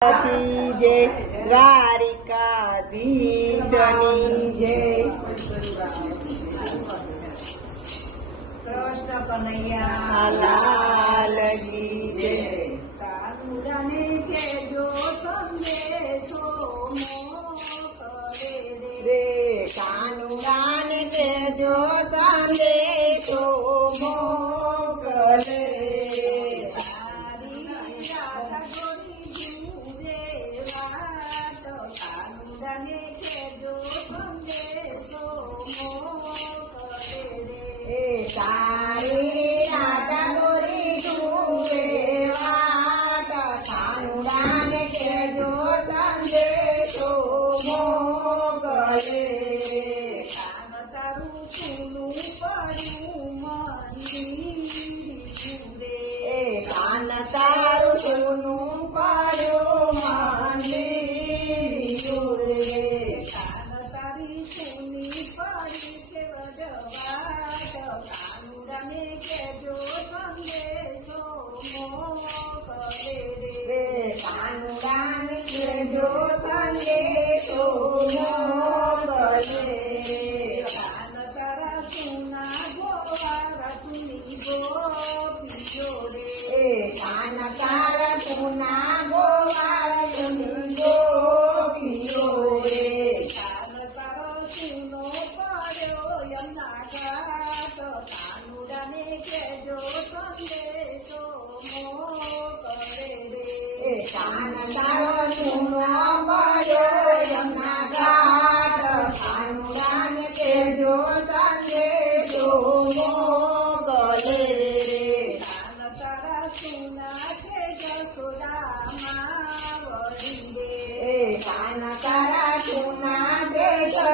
જય દ્વારિકાધીશની જય કૃષ્ણ કનૈયા લાલજી જય તારુરાને કેજો so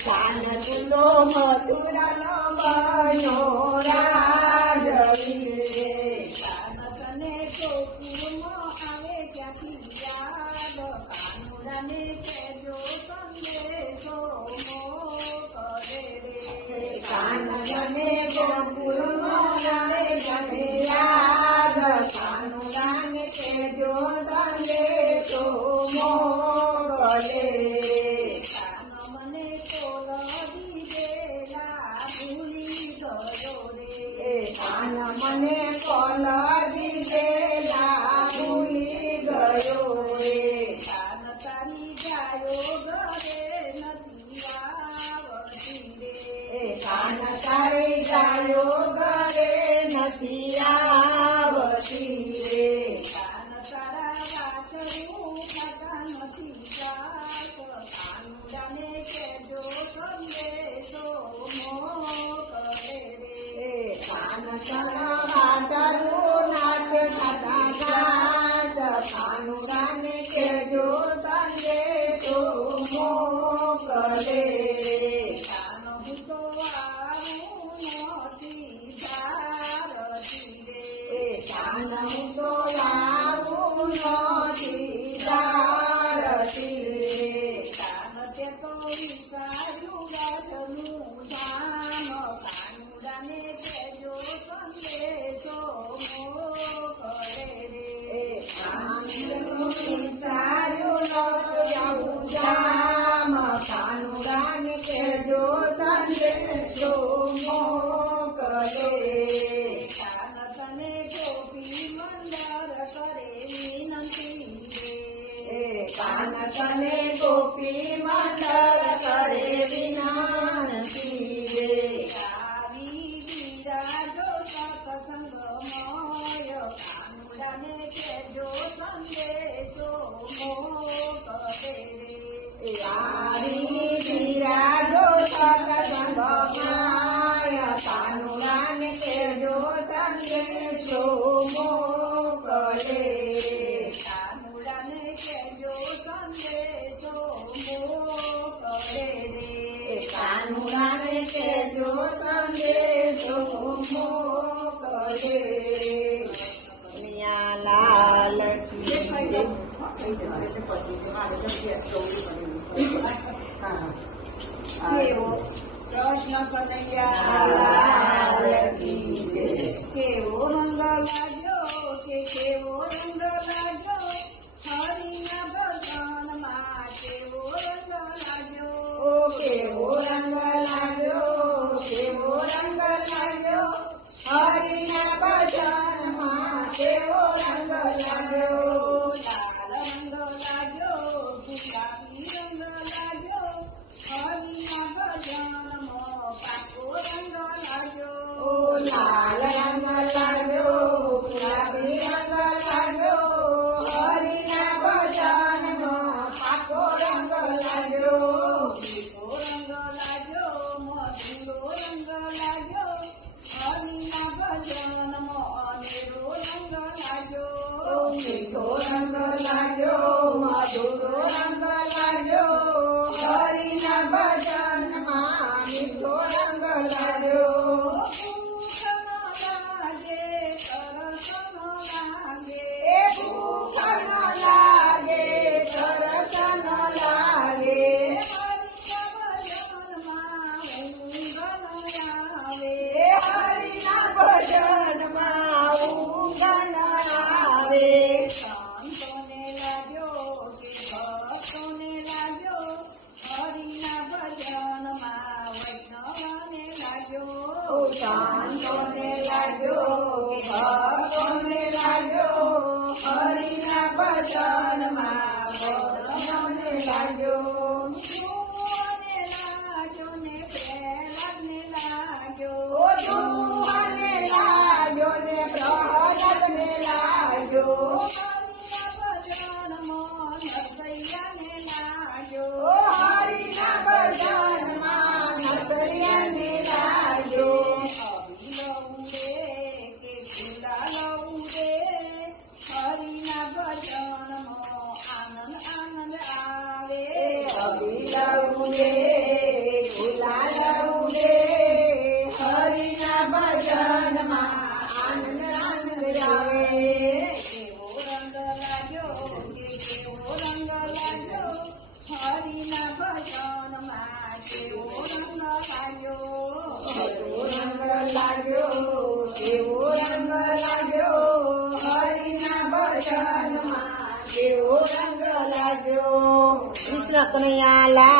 કાન ગુલ્લો મથુરાનો બન્યો Tell. કૃષ્ણ કનૈયા કેવો મંગલ લાગ્યો કે કેવો শান্ত Tunayala.